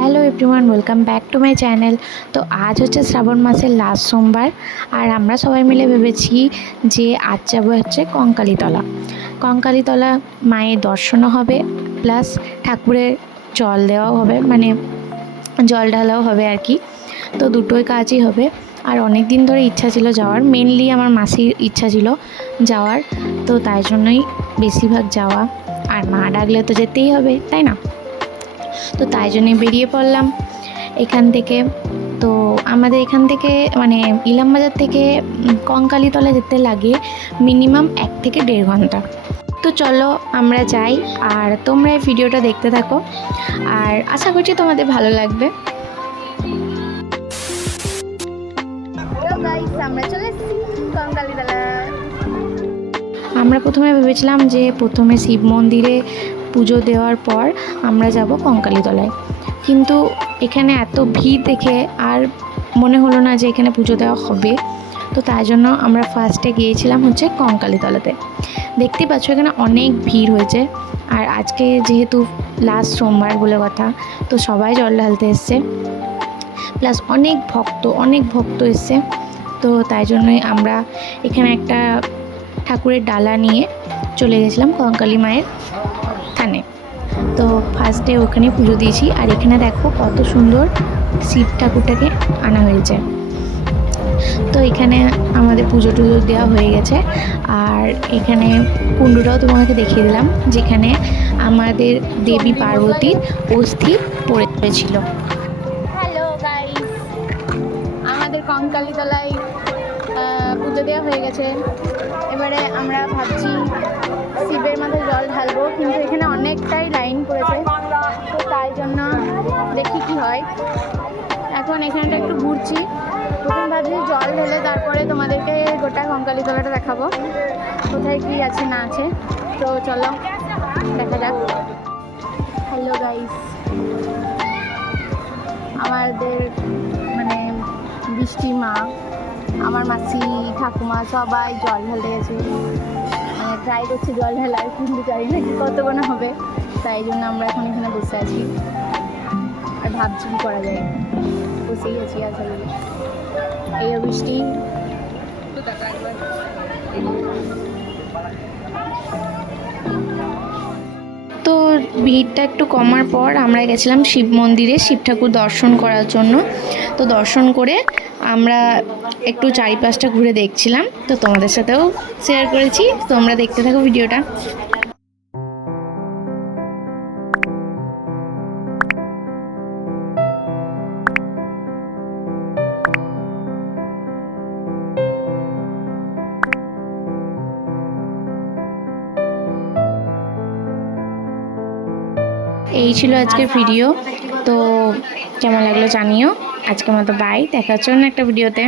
Hello everyone, welcome back to my channel. তো আজ হচ্ছে শ্রাবণ মাসের লাস্ট সোমবার, আর আমরা সবাই মিলে ভেবেছি যে আজ যাবো হচ্ছে কঙ্কালীতলা। কঙ্কালীতলা মায়ের দর্শনও হবে, প্লাস ঠাকুরের জল দেওয়াও হবে, মানে জল ঢালাও হবে আর কি। তো দুটোই কাজই হবে। আর অনেক দিন ধরে ইচ্ছা ছিল যাওয়ার, মেনলি আমার মাসির ইচ্ছা ছিল যাওয়ার, তো তাই জন্যই বেশিরভাগ যাওয়া। আর মা ডাকলে তো যেতেই হবে, তাই না? তো তাই জন্যে বেরিয়ে পড়লাম এখান থেকে। তো আমাদের এখান থেকে মানে ইলামবাজার থেকে কঙ্কালীতলা যেতে লাগে মিনিমাম 1 থেকে 1.5 ঘন্টা। তো চলো আমরা যাই, আর তোমরা এই ভিডিওটা দেখতে থাকো, আর আশা করছি তোমাদের ভালো লাগবে। আমরা চলে এসেছি কঙ্কালীতলা। আমরা প্রথমে ভেবেছিলাম যে প্রথমে শিব মন্দিরে পুজো দেওয়ার পর আমরা যাব কঙ্কালীতলায়, কিন্তু এখানে এত ভিড় দেখে আর মনে হলো না যে এখানে পুজো দেওয়া হবে। তো তাই জন্য আমরা ফার্স্টে গিয়েছিলাম হচ্ছে কঙ্কালীতলাতে। দেখতেই পাচ্ছ এখানে অনেক ভিড় হয়েছে, আর আজকে যেহেতু লাস্ট সোমবার বলে কথা, তো সবাই জল ঢালতে এসছে, প্লাস অনেক ভক্ত এসছে। তো তাই জন্যই আমরা এখানে একটা ঠাকুরের ডালা নিয়ে চলে গেছিলাম কঙ্কালী মায়ের থানে। তো ফার্স্টে ওখানে পুজো দিয়েছি, আর এখানে দেখো কত সুন্দর শিব ঠাকুরটাকে আনা হয়েছে। তো এখানে আমাদের পুজো টুজো দেওয়া হয়ে গেছে, আর এখানে কুণ্ডটাও তোমাকে দেখিয়ে দিলাম, যেখানে আমাদের দেবী পার্বতীর অস্থি পড়েছিল। হ্যালো গাইস, আমাদের কঙ্কালীতলায় পুজো দেওয়া হয়ে গেছে। এবারে আমরা ভাবছি শিবের মাথায় জল ঢালবো, কিন্তু এখানে অনেকটাই লাইন পড়েছে, তো তাই জন্য দেখি কি হয়। এখন এখানটা একটু ঘুরছি, প্রথম ভাবছি জল ঢেলে তারপরে তোমাদেরকে গোটা কঙ্কালীতলাটা দেখাবো, কোথায় কি আছে না আছে। তো চলো দেখা যাক। হ্যালো গাইস, আমাদের মানে বৃষ্টি মা, আমার মাসি, ঠাকুমা সবাই জল ঢালতে গেছে, মানে ট্রাই করছি জল ঢালার, কিন্তু জানি না কি কতক্ষণ হবে। তাই জন্য আমরা এখন এখানে বসে আছি আর ভাবছি কী করা যায়। বসেই আছি আসলে, এই বৃষ্টি। তো ভিড়টা একটু কমার পর আমরা গেছিলাম শিব মন্দিরে শিব ঠাকুর দর্শন করার জন্য। তো দর্শন করে আমরা একটু চারিপাশটা ঘুরে দেখছিলাম, তো তোমাদের সাথেও শেয়ার করেছি, তোমরা দেখতে থাকো ভিডিওটা। এই ছিল আজকের ভিডিও, তো কেমন লাগলো জানিও। আজকের মতো বাই, দেখা হচ্ছে অন্য একটা ভিডিওতে।